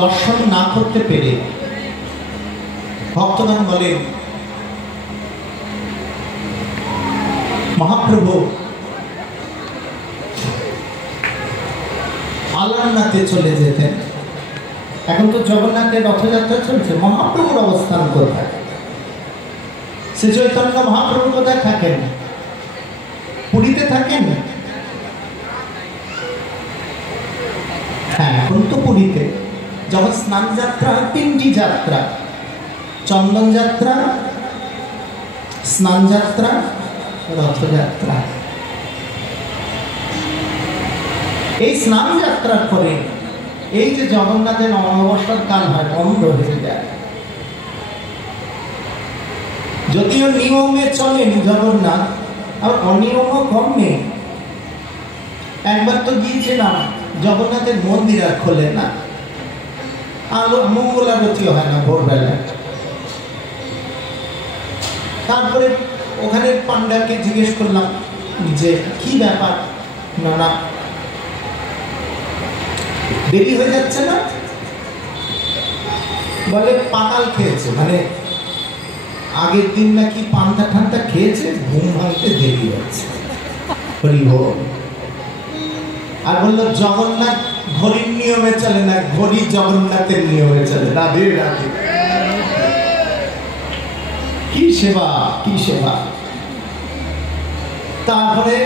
দর্শন না করতে পেরে ভক্তগণ বলেন মহাপ্রভু আলারনাথে চলে যেতেন। এখন তো জগন্নাথের রথযাত্রা চলছে, মহাপ্রভুর অবস্থান কোথায়? শ্রী চৈতন্য মহাপ্রভু কোথায় থাকেন? পুরীতে থাকেন। হ্যাঁ, এখন তো পুরীতে। যখন স্নান যাত্রা হয়, 3টি যাত্রা, চন্দন যাত্রা, স্নান যাত্রা, রথযাত্রা। এই স্নান যাত্রার পরে এই যে জগন্নাথের অমাবস্যার কাল হয়, বন্ধ হয়ে যায়। যদিও নিয়মে চলেন জগন্নাথ, আর অনিয়মও কম নেই। একবার তো গিয়েছিলাম, জগন্নাথের মন্দির আর খোলে না, আলো মঙ্গল আরতিও হয় না ভোরবেলায়। তারপরে ওখানে পান্ডাকে জিজ্ঞেস করলাম যে কি ব্যাপার, না দেরি হয়ে যাচ্ছে না? বলে পাতাল খেয়েছে, মানে আগের দিন নাকি পান্তা ঠান্ডা খেয়েছে, ঘুম ভাঙতে দেরি হচ্ছে। আর বললো জগন্নাথ ঘড়ির নিয়মে চলে না, ঘড়ি জগন্নাথের নিয়মে চলে। রাধে রাধে। কি সেবা, কি সেবা। তারপরে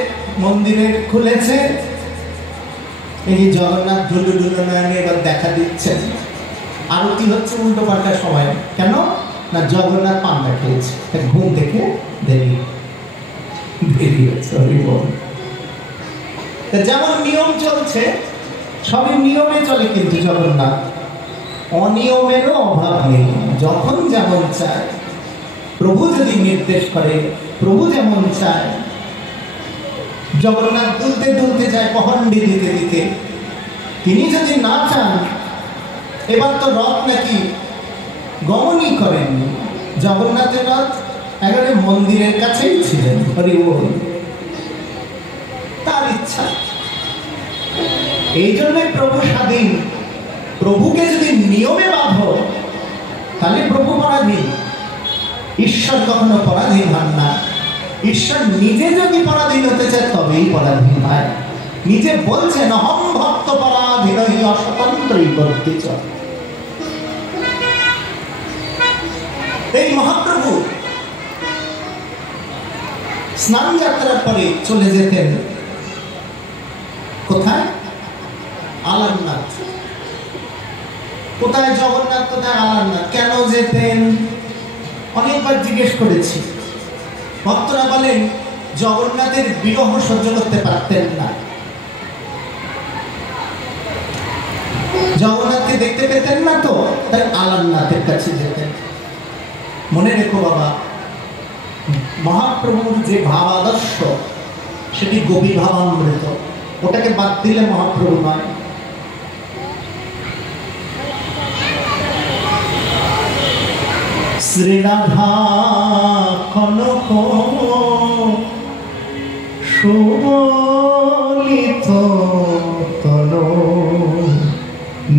মন্দিরে খুলেছে, এই জগন্নাথ ধুলো ধুলো নয়নে এবার দেখা দিচ্ছেন। আরতি হচ্ছে উল্টো পাল্টা সময়। কেন না? জগন্নাথ পান্তা খেয়েছে, ঘুম থেকে দেরি হচ্ছে। যেমন নিয়ম চলছে, সবই নিয়মে চলে, কিন্তু জগন্নাথ অনিয়মেরও অভাব নেই। যখন যেমন চায়, প্রভু যদি নির্দেশ করে, প্রভু যেমন চায়। জগন্নাথ দুলতে দুলতে যায়, পহন্ডি দিতে দিতে। তিনি যদি না চান, এবার তো রথ নাকি গমনই করেননি। জগন্নাথের রথ একেবারে মন্দিরের কাছেই ছিলেন। হরি বল। তার ইচ্ছা। এই জন্যই প্রভু স্বাধীন। প্রভুকে যদি নিয়মে বাঁধো, তাহলে প্রভু পরাধীন। ঈশ্বর কখনো পরাধীন হন না। ঈশ্বর নিজে যদি পরাধীন হতে চায়, তবেই পরাধীন হয়। নিজে বলছেন অহং ভক্ত পরাধীন অস্বতন্ত্রই করতে চায়। এই মহাপ্রভু স্নান যাত্রার পরে চলে যেতেন কোথায়? আলারনাথ। কোথায় জগন্নাথ, কোথায় আলারনাথ? কেন যেতেন? অনেকবার জিজ্ঞেস করেছি। ভক্তরা বলেন জগন্নাথের বিরহ সহ্য করতে পারতেন না, জগন্নাথকে দেখতে পেতেন না, তো তাই আলারনাথের কাছে যেতেন। মনে রেখো বাবা, মহাপ্রভুর যে ভাব আদর্শ, সেটি গোপী ভাবামৃত। ওটাকে বাদ দিলে মহাপ্রভু নয়। শ্রীরাধা কনক সুবলিত তন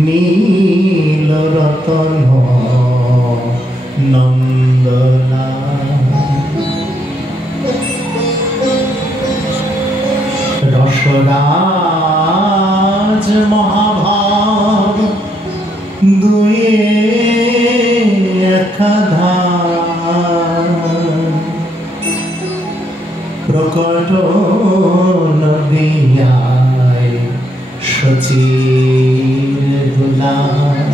নীল রতন নন্দনা। রসরাজ মহাভাব দুয়ে একাধার, প্রকট নদিয়ায় সচির দুলার।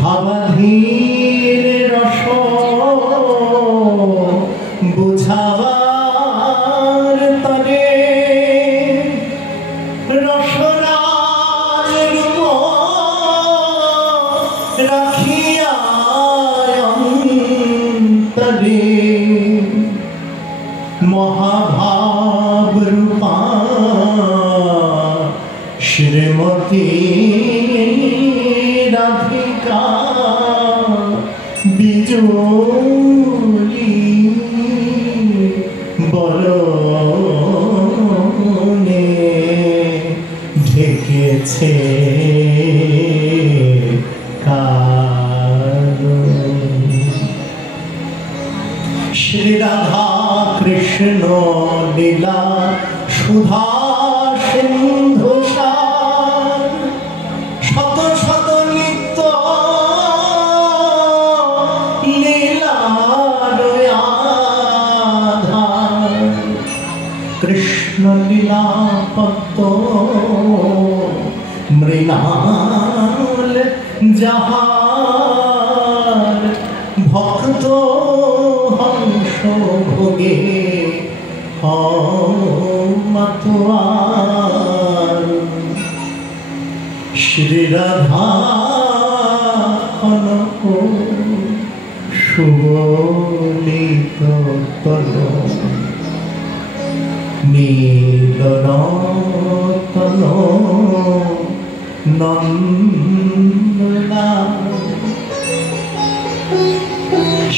ভাবাধীর রস বুঝাবার তরে, রসরাজ রাখিয়া অন্তরে, মহাভাব রূপা শ্রীমতী রাধিকা বিজয়ী বরণে ঢেকে এসেছে শ্রী রাধা কৃষ্ণ লীলা সুধা সিন্ধু সার শত শত নিত্য লীলার আধার কৃষ্ণ লীলা পদ্ম মৃণাল যাহার ভক্ত হংস ভোগে মাতোয়ার শ্রী রাধা কনক সুবলিত তল নীলরতন নন্দনা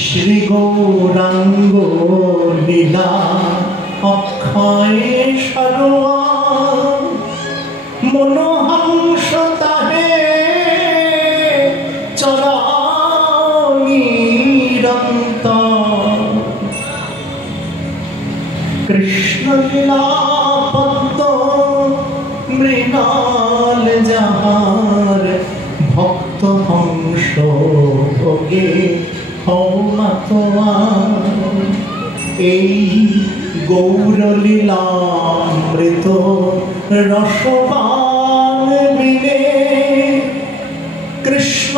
শ্রী গৌরাঙ্গ লীলা অক্ষয় সরোয়া মনোহংস তাহে চরা নিরন্তর কৃষ্ণ লীলা পদ্ম মৃণাল যাহার ভক্ত হংস ভোগে এই গৌরলীলামৃত রসবান বিনে কৃষ্ণ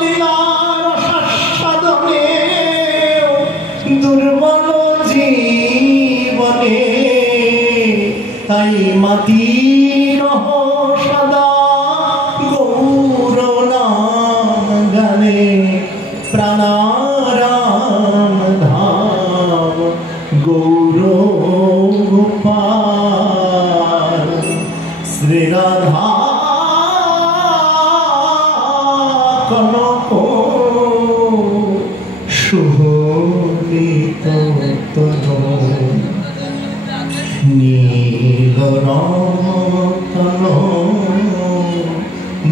লীলার সাধনে দুর্বল জীবনে তাই মাতির সদা গৌর নাম গানে প্রাণারাম ধাম গৌর গোপাল শ্রী রাধা কনক সুহলিত নীলরতন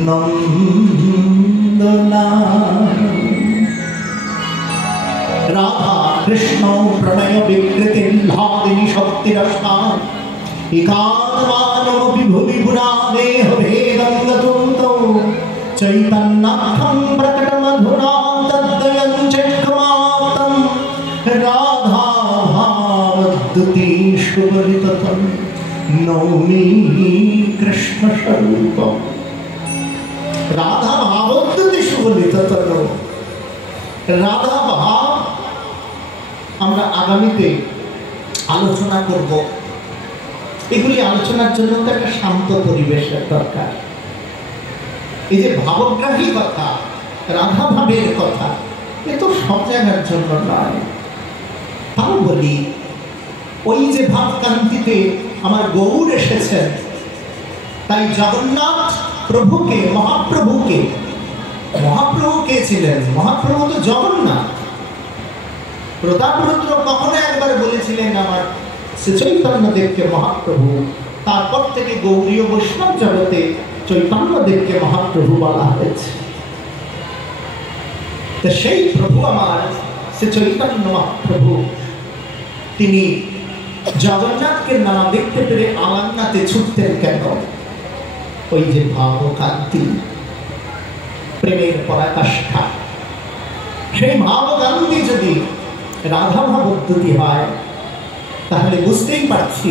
নন্দনা রাধা কৃষ্ণ প্রণয় বিকৃতি লাদিনী শক্তিরস্তা একাত্মানমপি ভুবি পুরাদেহ ভেদং গতুন্তো চৈতন্যক্ষং প্রকটমধুনা তদ্বয়ং চক্ষমাত্তম রাধা ভাবদ্যুতি শুভরিততম নৌমি কৃষ্ণ স্বরূপম রাধা ভাবদ্যুতি শুভরিততম রাধা ভাব আমরা আগামীতে আলোচনা করব। এগুলি আলোচনার জন্য তো একটা শান্ত পরিবেশের দরকার। এই যে ভাবগ্রাহী কথা, রাধা ভাবের কথা, এ তো সব জায়গার জন্য নয়। তাও বলি, ওই যে ভাবকান্তিতে আমার গৌর এসেছেন, তাই জগন্নাথ প্রভুকে, মহাপ্রভু কে ছিলেন? মহাপ্রভু তো জগন্নাথ। প্রতাপরুদ্র কখনো একবার বলেছিলেন আমার শ্রী চৈতন্যদেবকে মহাপ্রভু, তারপর থেকে গৌরীয় বৈষ্ণব জগতে চৈতন্যদেবকে মহাপ্রভু বলা হয়েছে। তো সেই প্রভু আমার শ্রী চৈতন্য মহাপ্রভু, তিনি জগন্নাথকে না দেখতে পেরে আলান্নাতে ছুটতেন কেন? ওই যে ভাবকান্তি, প্রেমের পরাকাষ্ঠা, সেই ভাবকান্তি যদি রাধা ভাবদ্যুতি হয়, তাহলে বুঝতেই পারছি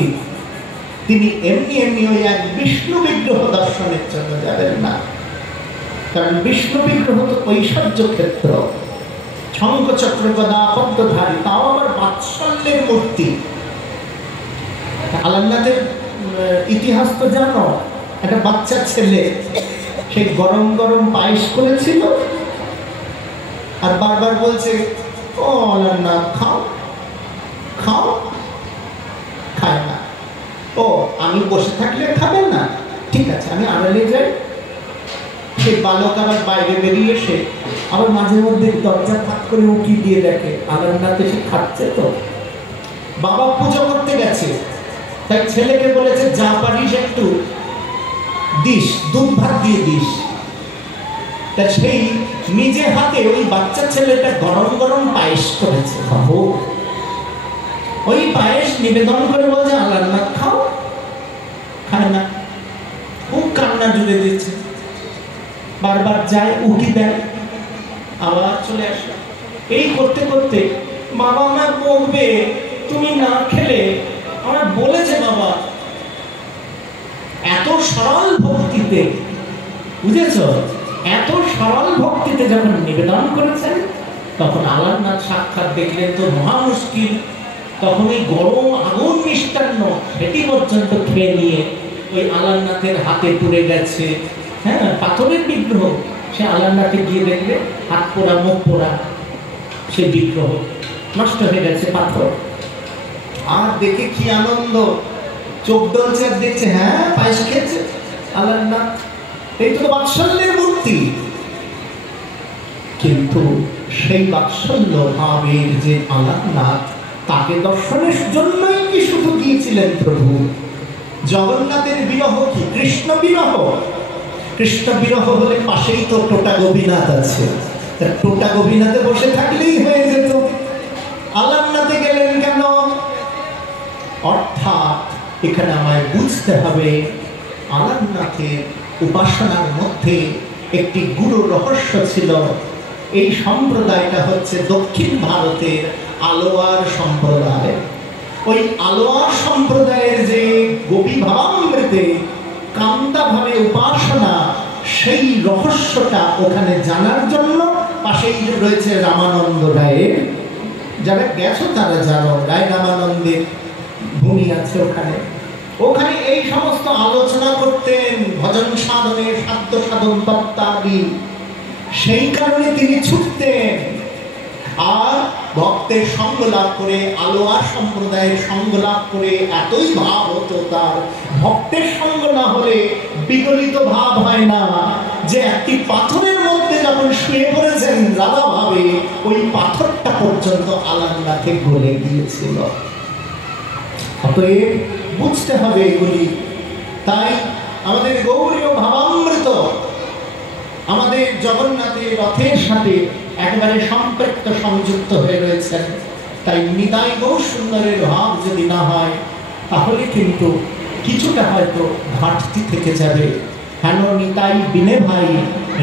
তিনি এমনি এমনি ওই এক বিষ্ণু বিগ্রহ দর্শনের জন্য যাবেন না। কারণ বিষ্ণু বিগ্রহ তো ঐশ্বর্য ক্ষেত্র, শঙ্খ চক্র গদা পদ্মধারী, তাও আবার বাৎসল্যের মূর্তি। আলান্নাথের ইতিহাস তো জানো, একটা বাচ্চা ছেলে সেই গরম গরম পায়েস করেছিল আর বারবার বলছে, ও আলান্নাথ খাও খাও, খায় না। ও আমি বসে থাকলে খাবেন না, ঠিক আছে আমি আড়ালে যাই। সেই বালক আবার বাইরে বেরিয়ে এসে আবার মাঝে মধ্যে দরজা ফাঁক করে উঁকি দিয়ে দেখে আলান্নাথ এসে খাচ্ছে। তো বাবা পুজো করতে গেছে, তাই ছেলেকে বলেছে যা পারিস একটু দিস, দুধ ভাত দিয়ে দিস। তা সেই নিজে হাতে ওই বাচ্চা ছেলেটা গরম গরম পায়েস করেছে। বাবু ওই পায়েস নিবেদন করে বলছে আল্লাহ খাও, খায় না, খুব কান্না জুড়ে দিচ্ছে, বারবার যায়, উঠি দেয়, আবার চলে আসে। এই করতে করতে বাবা আমার বলবে তুমি না খেলে, আমার বলেছে বাবা। এত সরল ভক্তিতে, বুঝেছ, এত সরল ভক্তিতে যখন নিবেদন করেছেন, তখন আলারনাথ সাক্ষাৎ দেখলেন তো মহা মুশকিল। তখন এই গরম আগুন মিষ্টান্ন সেটি পর্যন্ত খেয়ে নিয়ে ওই আলারনাথের হাতে পুড়ে গেছে। হ্যাঁ, পাথরের বিগ্রহ, সে আলারনাথে গিয়ে দেখবে হাত পোড়া, মুখ পোড়া, সে বিগ্রহ নষ্ট হয়ে গেছে, পাথর। আর দেখে কি আনন্দ, চোখ ডলছে আর দেখছে, হ্যাঁ পায়েস খেয়েছে আলারনাথ, এই তো বাৎসল্যের মূর্তি। কিন্তু সেই বাৎসল্য ভাবের যে আলারনাথ, তাকে দর্শনের জন্যই কি শুধু গিয়েছিলেন প্রভু? জগন্নাথের বিরহ কি কৃষ্ণ বিরহ? কৃষ্ণ বিরহ হলে পাশেই তো টোটা গোপীনাথ আছে, টোটা গোপীনাথে বসে থাকলেই হয়ে যেত। আলারনাথে গেলেন কেন? অর্থাৎ এখানে আমায় বুঝতে হবে, আলারনাথের উপাসনার মধ্যে একটি গুরু রহস্য ছিল। এই সম্প্রদায়টা হচ্ছে দক্ষিণ ভারতের আলোয়ার সম্প্রদায়। ওই আলোয়ার সম্প্রদায়ের যে গোপী ভাবামৃতে কান্তা ভাবে উপাসনা, সেই রহস্যটা ওখানে জানার জন্য পাশেই রয়েছে রামানন্দ রায়ের, যারা গেছো তারা জানো, রায় রামানন্দের ভূমি আছে ওখানে। ওখানে এই সমস্ত আলোচনা করতেন, ভজন সাধনের সাধ্য সাধন তত্ত্বাদি। সেই কারণে তিনি ছুটতেন। আর ভক্তের সঙ্গ লাভ করে, আলোয়ার সম্প্রদায়ের সঙ্গ লাভ করে এতই ভাব হতো তার, ভক্তের সঙ্গ না হলে বিগলিত ভাব হয় না। যে একটি পাথরের মধ্যে যখন শুয়ে পড়েছেন রাধা ভাবে, ওই পাথরটা পর্যন্ত আলারনাথে গলে গিয়েছিল। অতএব বুঝতে হবে এগুলি। তাই আমাদের গৌরীয় ভাবামৃত আমাদের জগন্নাথের রথের সাথে একেবারে সম্পৃক্ত, সংযুক্ত হয়ে রয়েছেন। তাই নিতাই গৌর সুন্দরের ভাব যদি না হয়, তাহলে কিন্তু কিছুটা হয়তো ঘাটতি থেকে যাবে। হেন নিতাই বিনে ভাই,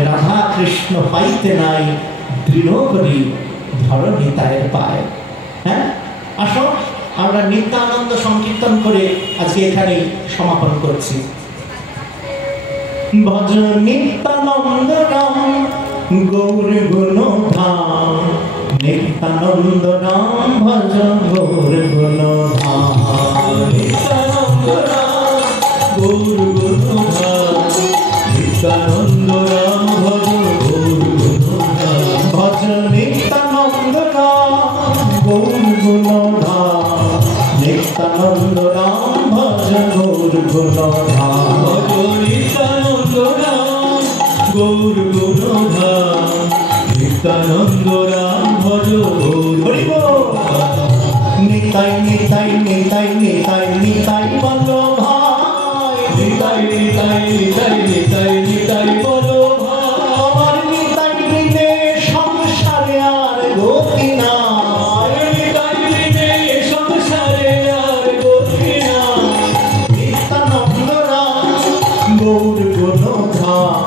রাধা কৃষ্ণ পাইতে নাই, দৃঢ় করি ধর নিতায়ের পায়। হ্যাঁ, আসো আমরা নিত্যানন্দ সংকীর্তন করে আজকে এখানেই সমাপন করছি। ভজ নিত্যানন্দ রাম গৌর গুণ ধাম, নিত্যানন্দ রাম ভজ গৌর গুণ ধাম, নিত্যানন্দ রাম গৌর গুণ ধাম, নিত্যানন্দ রাম ভজ গৌর গুণ ধাম, ভজ নিত্যানন্দ রাম গৌর গুণ ধাম, নিত্যানন্দ রাম ভজ গৌর গুণ ধাম, ভজ নিত্যানন্দ রাম গৌর গুণ ধাম, নিত্যানন্দ রাম ভজ গৌর গুণ ধাম। নিতাই নিতাই নিতাই নিতাই নিতাই বলো ভাই, নিতাই নিতাই নিতাই নিতাই নিতাই বলো ভাই, আমার নিতাই বিনে সংসারে আর গতি নাই, নিতাই বিনে সংসারে আর গতি নাই, নিত্যানন্দ রাম গৌর গুণ ধাম,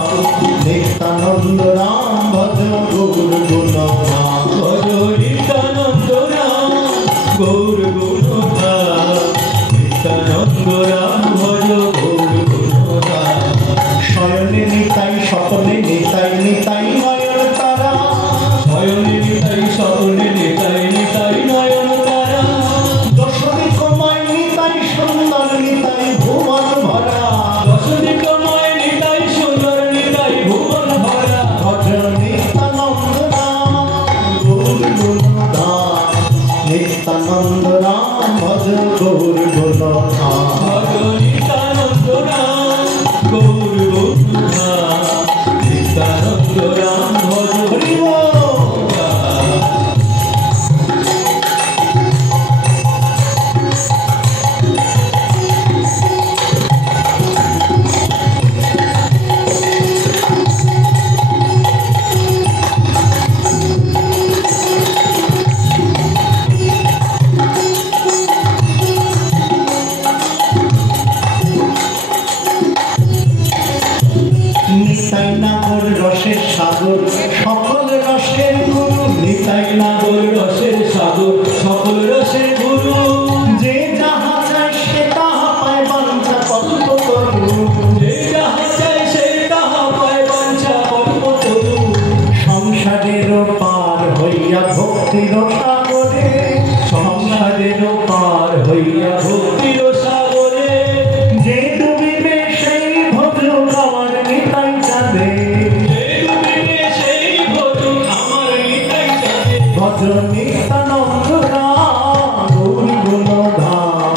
নিত্যানন্দ রাম ভজ গৌর গুণ ধাম, ভজ নিত্যানন্দ রাম গৌর গুণ ধাম, নিত্যানন্দ রাম ভজ গৌর গুণ ধাম। শয়নে নিতাই স্বপনে নিতাই নিতাই নয়ন তারা, শয়নে নিতাই স্বপনে নিতাই নিতাই নয়ন তারা, দশদিকময় নিতাই সুন্দর নিতাই ভুবন ভরা, দশদিকময় নিতাই সুন্দর নিতাই ভুবন ভরা, ভজ নিত্যানন্দ রাম গৌর গুণ ধাম, নিত্যানন্দ রাম ভজ গৌর গুণ ধাম, ভজ নিত্যানন্দ রাম গৌর গুণ ধাম, নিত্যানন্দ রাম ভজ হরি বল। সে গুরু যে যাহা চায় সে তাহা পায় বাঞ্ছা কল্পতরু যে যাহা চায় সে তাহা পায় বাঞ্ছা কল্পতরু সংসারের পার হইয়া ভক্তির সাগরে সংসারের পার হইয়া ভক্তির সাগরে যে ডুবিবে সেই ভদ্র আমার নিতাই চাঁদে যে ডুবিবে সেই ভদ্র আমার নিতাই চাঁদে ভদ্র নিত্যানন্দ রাম গৌর গুণধাম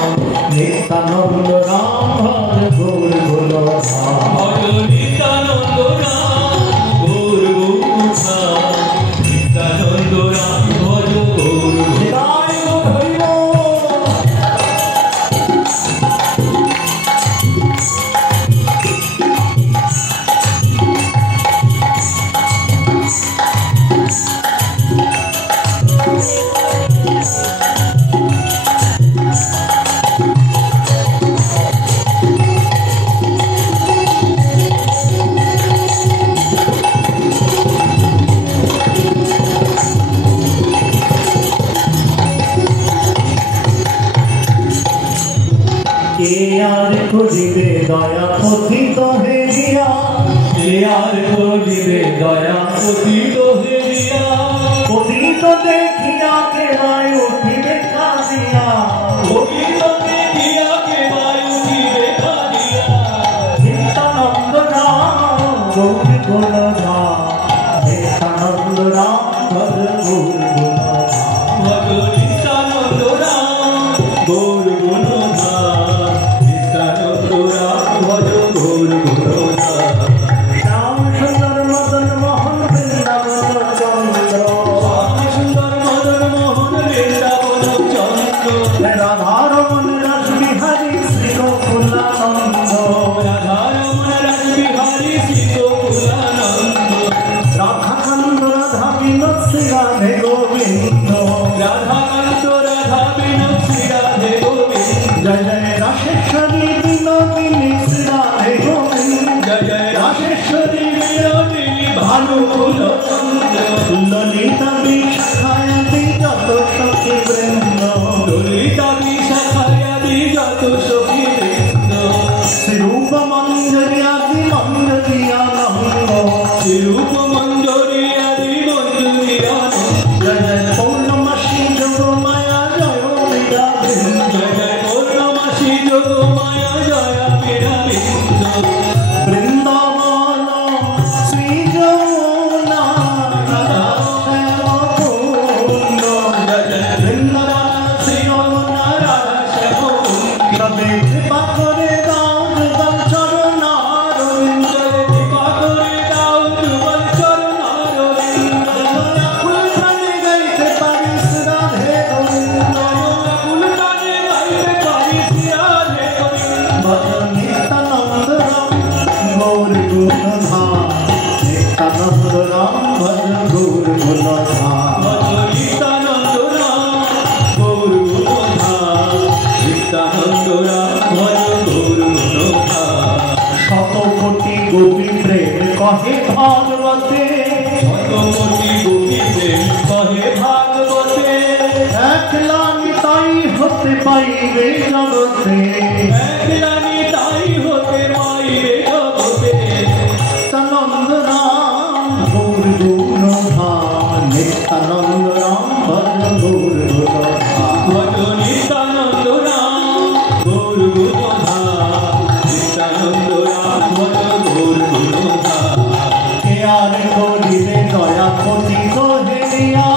নিত্যানন্দ রাম ভদ্র গৌর গুণধাম ভজ নিত্যানন্দ রাম গৌর গৌরধাম নিত্যানন্দ রাম ভজ গৌর জয় হইব কে আর খুঁজিবে দয়া পথিত হেরিয়া কে আর করিবে দয়া পতিত হেরিয়া পথিত দেখিয়া কে ভাই উঠিবে কাঁদিয়া পতিত দেখিয়া কে বায়ু দিবে কাঁদিয়া নিত্যানন্দ রাম গৌর গুণধাম নিত্যানন্দ রাম ভজ গৌর গুণধাম ভজ নিত্যানন্দ রাম গৌর গুণধাম নিত্যানন্দ রাম ভজ গৌর গুণধাম শ্যাম সুন্দর মদন মোহন বৃন্দাবন চন্দ্র শ্যাম সুন্দর মদন মোহন বৃন্দাবন চন্দ্র রাধারমণ রস বিহারী শ্রী গোকুলানন্দ রাধারমণ রাস বিহারী শ্রী গোকুলানন্দ রাধাকান্ত রাধা বিনোদ শ্রী রাধে গোবিন্দ রাধাকান্ত রাধা বিনোদ শ্রী রাধে গোবিন্দ জয় জয় রাশেশ্বরী বিনোদিনী শ্রী রাধে গোবিন্দ জয় জয় রাশেশ্বরী বিনোদিনী ভানুকুল চন্দ্র ললিতা বিশাখায়াদি যত সখী বৃন্দ ললিতা বিশাখায়াদি যত সখী বৃন্দ শ্রীরূপ মঞ্জরি আদি মঞ্জরি আনন্দ শ্রীরূপ মঞ্জরি আদি মঞ্জুরি আনন্দ জয় জয় পৌর্ণমাসী যোগ মায়া জয় বিদা বৃন্দ জয় জয় পূর্ণমাসী যোগ মায়া জয় পিরামিন্দ বৃন্দাবন শ্রী যমুনা রাধা শ্যাম কুন্দ জয় জয় বৃন্দাবন শ্রী যমুনা রাধা শ্যাম কুন্দ তবে কৃপা করে দাও যুগল চরণারবিন্দ কৃপা করে দাও যুগল চরণারবিন্দ আকুল প্রাণে গাইতে পারিস রাধে গোবিন্দ আকুল প্রাণে গাইতে পারিস রাধে গোবিন্দ ভজ নিত্যানন্দ রাম গৌর গুণধাম নিত্যানন্দ রাম ভজ গৌর গুণধাম ভজ নিত্যানন্দ রাম গৌর গুণধাম নিত্যানন্দ রাম ভজ গৌর গুণধাম শত কোটি গোপী প্রেম কহে ভাগবতে শত কোটি গোপী প্রেম কহে ভাগবতে একলা নিতাই হতে পাইবে জগতে একলানি তাই হতে পাইবে জগতে নিত্যানন্দ রাম গৌর গুণধাম নিত্যানন্দ রাম ভজ গৌর গুণধাম ভজ নিত্যানন্দ রাম গৌর গুণধাম নিত্যানন্দ রাম ভজ গৌর গুণধাম কে আর করিবে দয়া পতিত হেরিয়া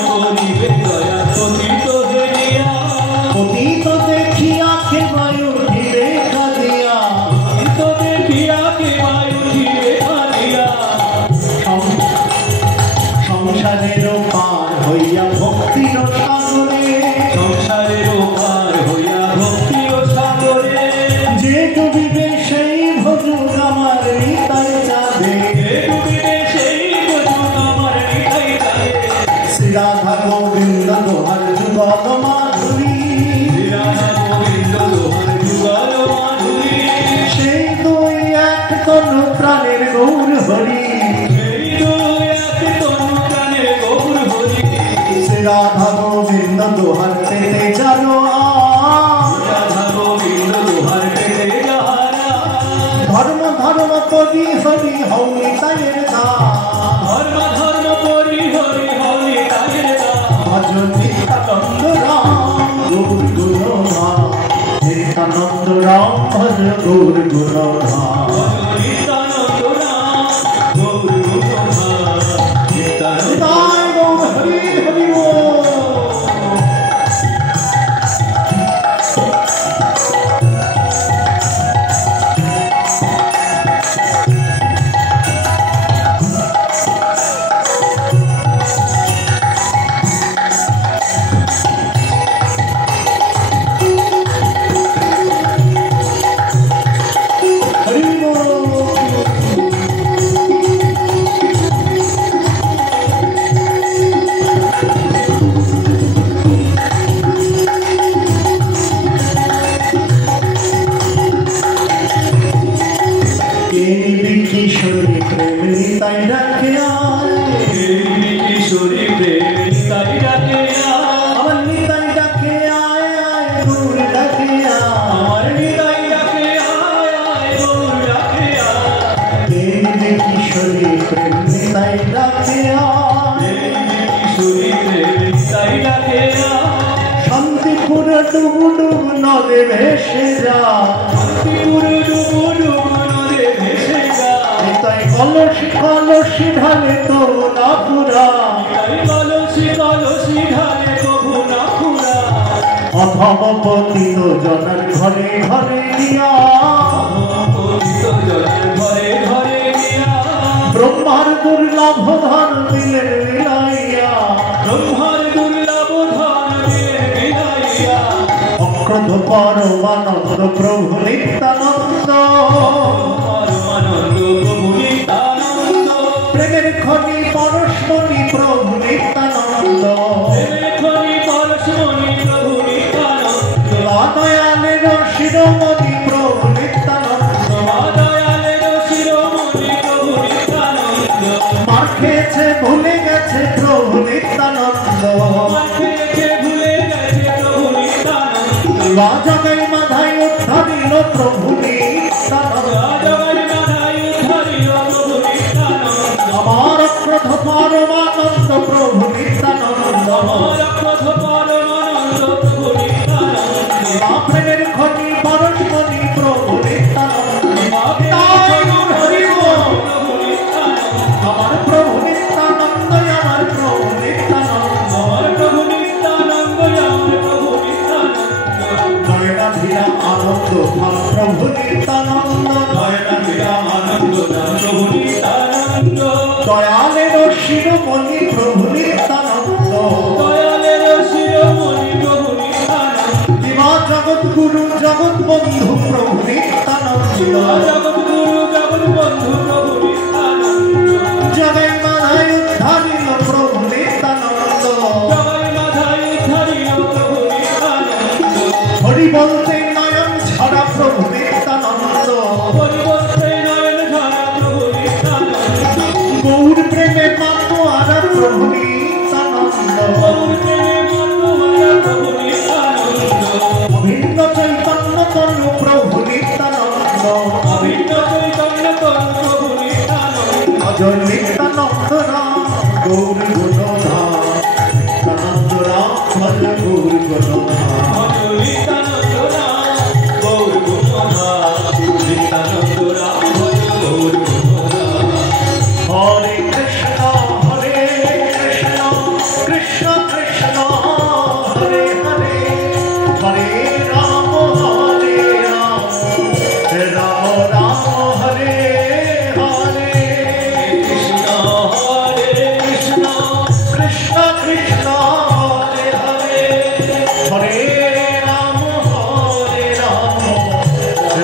করিবে দয়া পতিত হেরিয়া পতিত দেখিয়া কে বায়ু উঠিবে কাঁদিয়া পতিত দেখিয়া কে বায়ু দিবে কাঁদিয়া সংসারের পার হইয়া ভক্তির সাগরে সংসারের পার হইয়া ভক্তির সাগরে যে ডুবিবে সেই ভজুক আমার নিতাই চাঁদে ডুবিবে সেই ভজুক আমার নিতাই চাঁদে শ্রী রাধা গোবিন্দ দোহার যুগল মাধুরী রাধা গোবিন্দ দোহার যুগল মাধুরী সেই দুই এক তনু প্রাণের গৌর হরি সেই দুই এক তনু প্রাণের গৌর হরি শ্রী রাধা গোবিন্দ দোহার হরি হরি হরি তায়ের নাম ধর্ম ধর্ম করি হরি হরি তায়ের নাম ভজন নিত্যানন্দ রাম গৌর গুণধাম নিত্যানন্দ রাম ভজ গৌর গুণধাম নিত্যানন্দ রাম গৌর গুণধাম নিত্যানন্দ তাই গৌর হরি হরি বল। কিশোরী প্রেম নিতাই রাখে কিশোরী প্রেম নিতাই ডাকে আমার নিতাই ডাকে আয় আয় গৌর ডাকে আমার নিতাই ডাকে আয় গৌর ডাকে কিশোরী প্রেম নিতাই ডাকে কিশোরী প্রেম নিতাই ডাকে শান্তিপুর ডুবু ডুবু নদে ভেসে যা শান্তিপুর ডুবু ডুবু নদে ভেসে যা নিতাই কলসি কলসি ঢালে তো না পুরা নিতাই কলসি কলসি ঢালে তবু না পুরা অথম পতিত জনের ঘরে ঘরে দিয়া পতিত জনের ঘরে ঘরে গিয়া ব্রহ্মার দুর্লভ ধন দিলেন বিলাইয়া ব্রহ্মার দুর্লভ ধন দিয়ে বিলাইয়া অক্রোধ পরমানন্দ প্রভু নিত্যানন্দ পরমানন্দ প্রভু নিত্যানন্দ প্রেমের খনি পরশমণি প্রভু নিত্যানন্দ প্রেমের খনি পরশমণি প্রভু নিত্যানন্দ দয়ালের শিরোমণি প্রভু নিত্যানন্দ দয়ালের শিরোমণি প্রভু নিত্যানন্দ মার খেয়েছে ভুলে গেছে প্রভু নিত্যানন্দ মাঠেকে ভুলে গেছে প্রভু নিত্যানন্দ জগাই মাধাই উদ্ধারিল প্রভু নিত্যানন্দ জগৎ মাথায় উদ্ধারিল প্রভু নিত্যানন্দ আমার ক্রোধ পরমানন্দ প্রভু নিত্যানন্দ আমার ক্রোধ পরমানন্দ প্রভু নিত্যানন্দ প্রেমের খনি পরশমণি প্রভু নিত্যানন্দ হরি বল। প্রভু নিত্যানন্দ আমার প্রভু নিত্যানন্দ আমার প্রভু নিত্যানন্দ আমার প্রভু নিত্যানন্দ আমার প্রভু নিত্যানন্দ নয়না ধীরা আনন্দ ধাম প্রভু নিত্যানন্দ নয়না ধীরা আনন্দ ধাম প্রভু নিত্যানন্দ দয়ালের শিরোমণি প্রভু নিত্যানন্দ দয়ালের শিরোমণি প্রভু নিত্যানন্দ দিবা জগৎ গুরু জগৎ বন্ধু প্রভু নিত্যানন্দ জগৎগুরু জগৎ বন্ধু প্রভু নিত্যানন্দ জগাই মাধাই উদ্ধারিল প্রভু নিত্যানন্দ জগৎ মাথায় উদ্ধারিল প্রভু নিত্যানন্দ হরি বলতে নয়ন ছাড়া প্রভু নিত্যানন্দ পরিবর্তে নয়ন ধারা প্রভু নিত্যানন্দ গৌর প্রেমে মাতোয়ারা প্রভু নিত্যানন্দ গৌর প্রেমে মনোহরা প্রভু নিত্যানন্দ অভিন্ন চৈতন্য তনু প্রভু নিত্যানন্দ অভিন্ন চৈতন্য তনু প্রভু নিত্যানন্দ অজয় নিত্যানন্দ রাম গৌর গুণধাম নিত্যানন্দ রাম ভজ গৌর গুণধাম ভজ নিত্যানন্দ রাম গৌর গুণধাম নিত্যানন্দ রাম ভজ গৌর গুণধাম হরে কৃষ্ণ কৃষ্ণ কৃষ্ণ হরে হরে হরে রাম রাম রাম হরে হরে কৃষ্ণ হরে কৃষ্ণ কৃষ্ণ কৃষ্ণ হরে হরে হরে রাম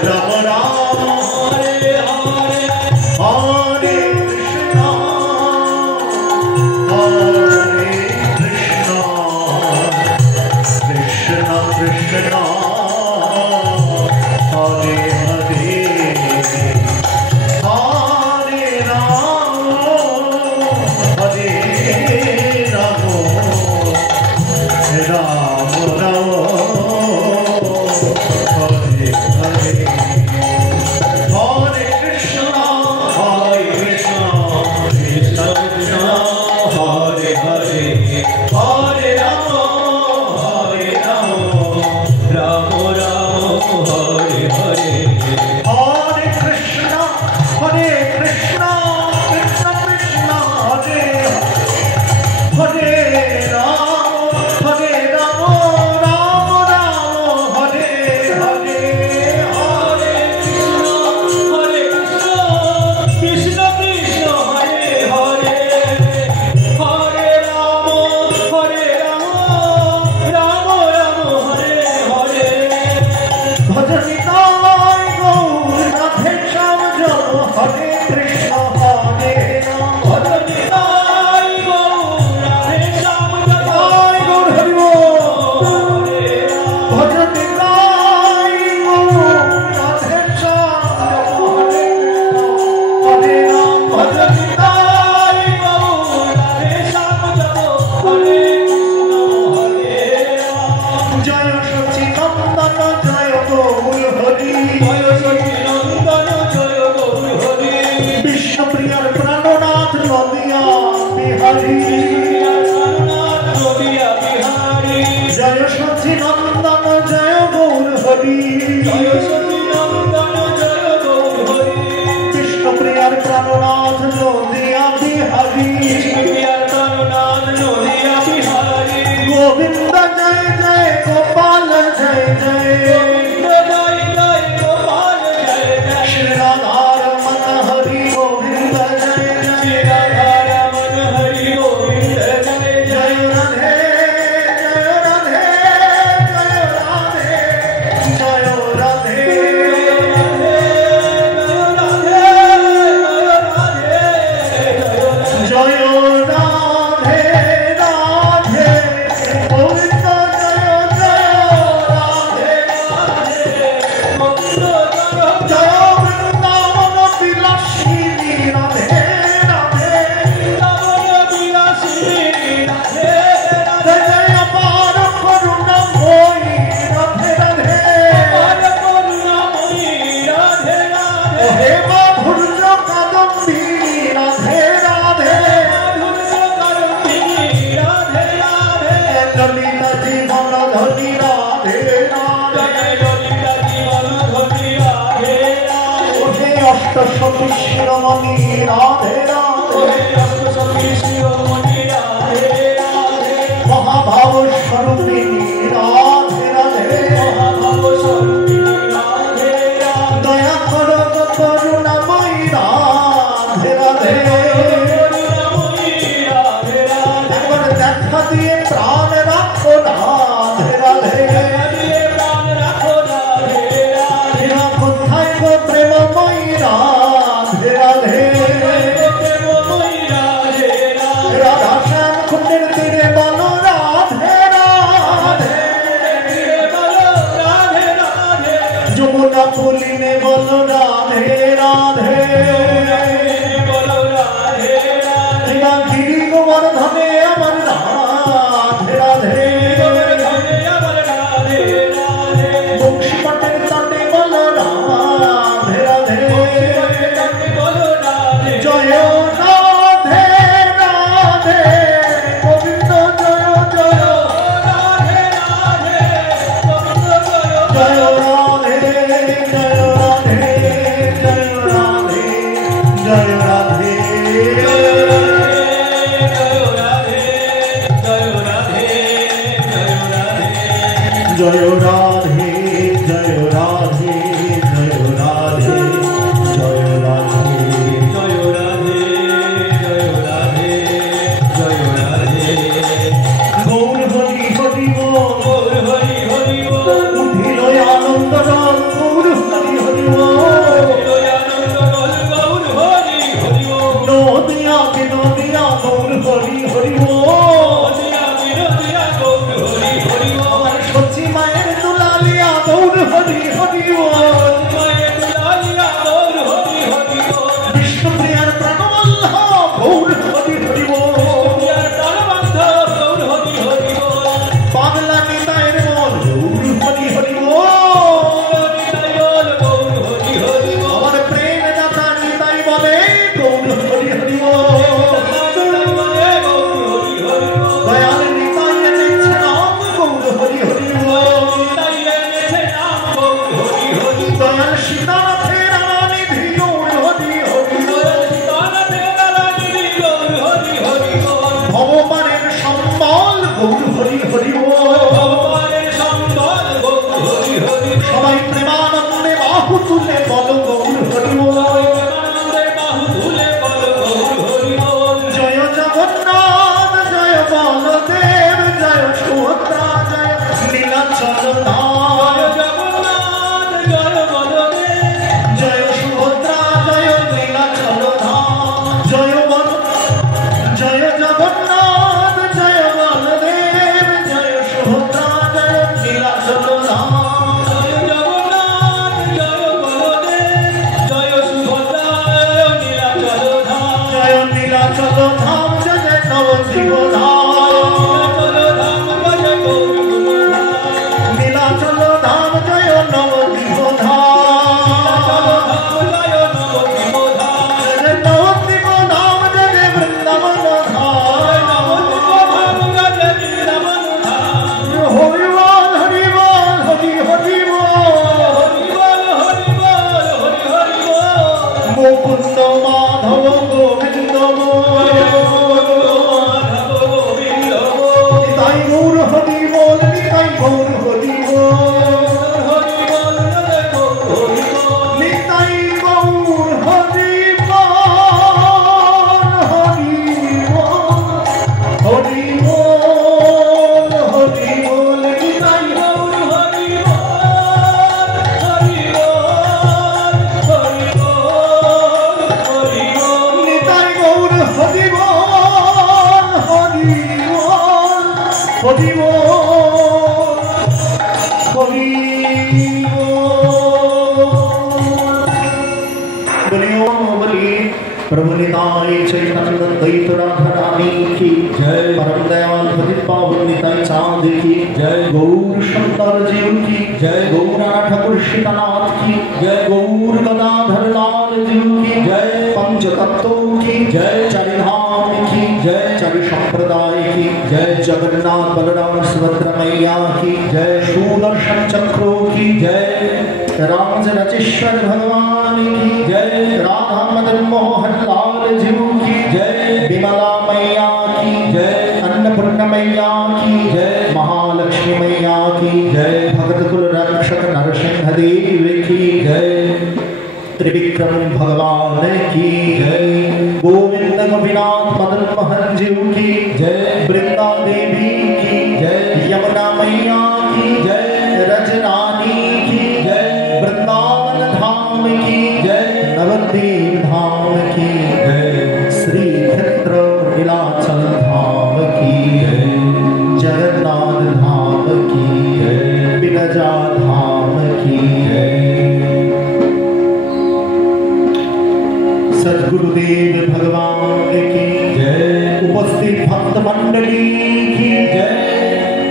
রাম রাম হরে হরে হরে কৃষ্ণ কৃষ্ণ কৃষ্ণ হরে হরে হরে রাম হরে রাম রাম রাম হরে হরে হরে কৃষ্ণ জয় সচিনন্দন জয় গৌর হরি বিষ্ণুপ্রিয়ার প্রাণনাথ নদিয়া বিহারী নদিয়া বিহারী জয় সচিনন্দন জয় গৌর হরি জয় সচিনন্দন জয় গৌর হরি বিষ্ণুপ্রিয়ার প্রাণনাথ নদিয়া বিহারী বিষ্ণুপ্রিয়ার প্রাণনাথ নদিয়া বিহারী গোবিন্দ জয় জয় গোপাল জয় জয় গোবিন্দ জয় জয় গোপাল জয় জয় শ্রী রাধার মন হরি গোবিন্দ জয় শ্রী জয় রাধা রমণ হরি গোবিন্দ জয় জয় জয় রাধে জয় রাধে জয় রাধে জয় রাধে জয় রাধে রাধে গোবিন্দ জয় জয় রাধে জয় বৃন্দাবন বিলাসিনী রাধে রাধে জয় জয় অপার করুণাময়ী রাধে রাধে হে মাধুর্য কাদম্বী রাধে রাধে ললিতা জীবন ধনী রাধে রাধে ওঠে অষ্টসখী শিরোমণি রাধে রাধে মহাভাব স্বরূপিণী রাধে রাধে দয়া করো করুণাময়ী রাধে রাধে একবার দেখা দিয়ে প্রাণ রাখো রাধে রাধে এরা কোথায় গো প্রেমময়ী রাধে রাধে রাধা শ্যাম কুণ্ডের তীরে বলো রাধে রাধে যমুনা পুলিনে বলো রাধে রাধে গিরি গোবর্ধনে আমার রাধে রাধে বংশীপটের তাতে বলো রাধে রাধে জয় রাধে রাধে গোবিন্দ জয় জয় জয় রাধে জয় রাধে জয় রাধে জয় রাধে জয় রাধে জয় রাধে জয় রাধে জয় রাধে গৌর হরি হরি বল উঠিল আনন্দ রং গৌর হরি হরি বল নদিয়া নদিয়া গৌর হরি হরি বল আমার সচি মায়ের দুলালিয়া গৌর হরি হরি বল বিষ্ণুপ্রিয়ার প্রাণবল্লভ গৌর হরি হরি বল পাগলা নিতাইয়ের বল গৌর হরি হরি বল আমার প্রেম দাতা নিতাই বলে গৌর হরি হরি বল দয়াল নিতাই এনেছে নাম গৌর হরি হরি বল দয়াল সীতানাথের রানিধি গৌর হরি হরি বল ভগবানের সম্বল গৌর হরি হরি বল সবাই প্রেমানন্দে বাহু তুলে বল গৌর হরি বল জয় জগন্নাথ জয় বলদেব জয় সুভদ্রা জয় নীলাচল জয় সুভদ্রা জয় নীলাচল জয় বল জয় জগন্নাথ জয় বলদেব জয় সুভদ্রা জয় নীলাচল মুকুন্দ মাধব গোবিন্দ নিতাই গৌর হরি বল, নিতাই গৌর হরি বল, নিতাই গৌর হরি বল, হরি বল, হরি বল, নিতাই গৌর হরি নিতাই গৌর হরি বল, হরি বল, হরি বল, হরি বলি प्रभु निताय चैतन्य द्वैत राधारानी की जय। परम दयाल पतित पावन निताय चांद की जय। गौर शंकर जीव की जय। गौराना ठाकुर सीतानाथ की जय। गौर गदाधर लाल जीव की जय। पंच तत्वों की जय। चारि धाम की जय। चारि संप्रदाय की जय। जगन्नाथ बलराम सुभद्रा मैया की जय। सुदर्शन चक्रों की जय। रामचंद्र रचेश्वर भगवान की जय। राधा मदन मोहन लाल जीव की जय। विमला मैया की जय। अन्नपूर्णा मैया की जय। महालक्ष्मी मैया की जय। भगत कुल रक्षक नरसिंह देव की जय। त्रिविक्रम भगवान की जय। गोविंद गोपीनाथ मदन मोहन जीव की जय। वृंदा देवी की जय। यमुना मैया की जय। रजरानी की जय। वृंदावन धाम की जय। नवद्वीप धाम की जय। श्री क्षेत्र नीलाचल धाम की जय। जगन्नाथ धाम की जय। विरजा धाम की जय। सद्गुरुदेव भगवान की जय। उपस्थित भक्त मंडली की जय।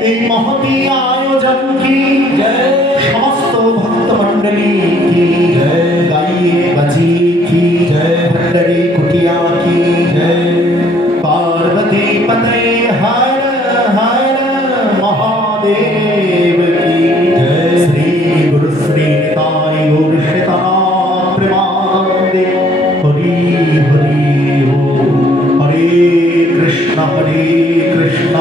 एक महती आयोजन की जय। समस्त भक्त मंडली की जय। गाइए बजी की जय। भंडरी कुटिया की जय। पार्वती पते हर हर महादेव की जय। श्री गुरु श्री निताय गौर श्रीनाथ प्रेमानंदे हरि हरि ओम। हरे कृष्ण कृष्ण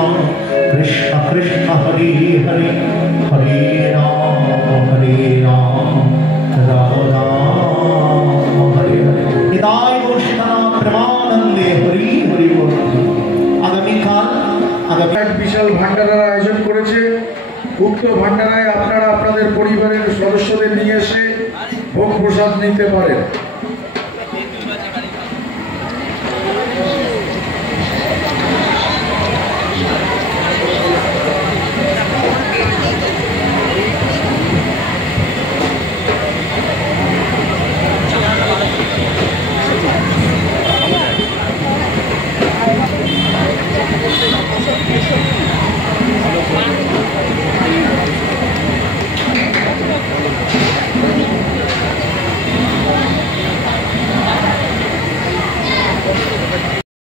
कृष्ण हरि हरि हरे राम राम राम हरे हरे। निताय गौर श्रीनाथ प्रेमानंदे हरि हरि बोल। আগামীকাল এক বিশাল ভান্ডারার আয়োজন করেছে। উক্ত ভান্ডারায় আপনারা আপনাদের পরিবারের সদস্যদের নিয়ে এসে ভোগ প্রসাদ নিতে পারেন।